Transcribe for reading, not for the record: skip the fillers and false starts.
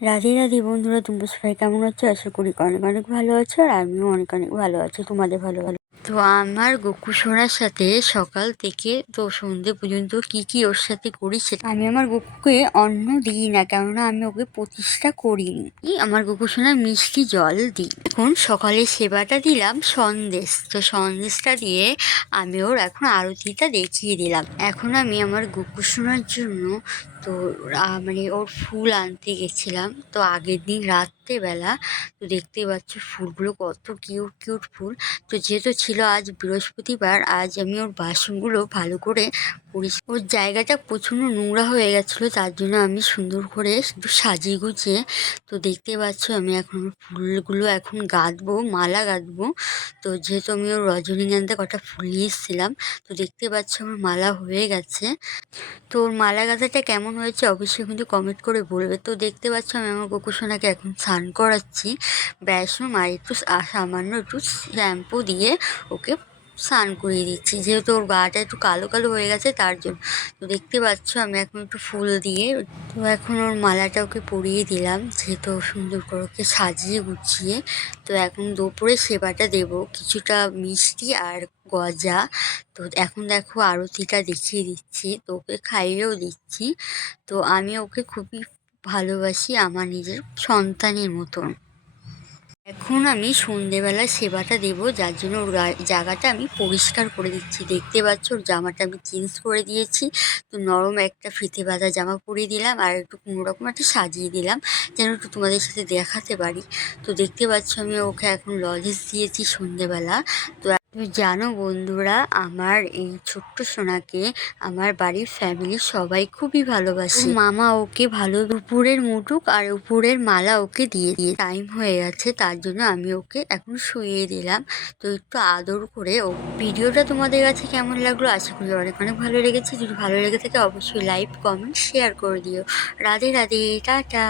রাধে রাধে বন্ধুরা, তোমরা সবাই কেমন আছো? আশা করি অনেক অনেক ভালো আছো, আর আমিও অনেক অনেক ভালো আছি। তোমাদের ভালো ভালো তো আমার গোকু সোনার সাথে সকাল থেকে তো সন্ধে পর্যন্ত কি কি ওর সাথে করি সেটা আমি আমার গোকুকে অন্ন দিই না, কেননা আমি ওকে প্রতিষ্ঠা করিনি। আমার গোকু সোনার মিষ্টি জল দিই। এখন সকালে সেবাটা দিলাম সন্দেশ, তো সন্দেশটা দিয়ে আমি ওর এখন আরতিটা দেখিয়ে দিলাম। এখন আমি আমার গোকু সোনার জন্য তো মানে ওর ফুল আনতে গেছিলাম। তো আগের দিন রাত্রেবেলা তো দেখতেই পাচ্ছ ফুলগুলো কত কিউট কিউট ফুল। তো যেহেতু ছিল আজ বৃহস্পতিবার, আজ আমি ওর বাসনগুলো ভালো করে ওর জায়গাটা প্রচণ্ড নোংরা হয়ে গেছিলো, তার জন্য আমি সুন্দর করে শুধু সাজিয়ে গুছিয়ে তো দেখতে পাচ্ছ আমি এখন ফুলগুলো এখন গাঁথবো, মালা গাঁথবো। তো যেহেতু আমি ওর রজনীগন্ধা কটা ফুল নিয়ে এসেছিলাম, তো দেখতে পাচ্ছ আমার মালা হয়ে গেছে। তো ওর মালা গাঁথাটা কেমন হয়েছে অবশ্যই কিন্তু কমেন্ট করে বলবে। তো দেখতে পাচ্ছ আমি আমার গোকু সোনাকে এখন স্নান করাচ্ছি বেসন আর একটু সামান্য একটু শ্যাম্পু দিয়ে ওকে স্নান করিয়ে দিচ্ছি, যেহেতু ওর গাটা একটু কালো কালো হয়ে গেছে তার জন্য। তো দেখতে পাচ্ছ আমি এখন একটু ফুল দিয়ে তো এখন ওর মালাটা ওকে পরিয়ে দিলাম, যেহেতু সুন্দর করে ওকে সাজিয়ে গুছিয়ে। তো এখন দুপুরে সেবাটা দেব, কিছুটা মিষ্টি আর গজা। তো এখন দেখো আরতিটা দেখিয়ে দিচ্ছি, তো ওকে খাইয়েও দিচ্ছি। তো আমি ওকে খুবই ভালোবাসি, আমার নিজের সন্তানের মতন। এখন আমি সন্ধেবেলা সেবাটা দেবো, যার জন্য ওর জায়গাটা আমি পরিষ্কার করে দিচ্ছি। দেখতে পাচ্ছ ওর জামাটা আমি চেঞ্জ করে দিয়েছি। তো নরম একটা ফিতে বাঁধা জামা পরিয়ে দিলাম আর একটু কোনোরকম একটা সাজিয়ে দিলাম, যেন একটু তোমাদের সাথে দেখাতে পারি। তো দেখতে পাচ্ছ আমি ওকে এখন লজেন্স দিয়েছি সন্ধেবেলা। তো তুমি জানো বন্ধুরা, আমার এই ছোট্ট সোনাকে আমার বাড়ির ফ্যামিলির সবাই খুবই ভালোবাসে। মামা ওকে ভালো দুপুরের মুটুক আর উপরের মালা ওকে দিয়ে টাইম হয়ে গেছে, তার জন্য আমি ওকে এখন শুইয়ে দিলাম। তো একটু আদর করে ও ভিডিওটা তোমাদের কাছে কেমন লাগলো আশা করি অনেক অনেক ভালো লেগেছে। যদি ভালো লেগে থাকে অবশ্যই লাইক কমেন্ট শেয়ার করে দিও। রাধে রাধে, টাটা।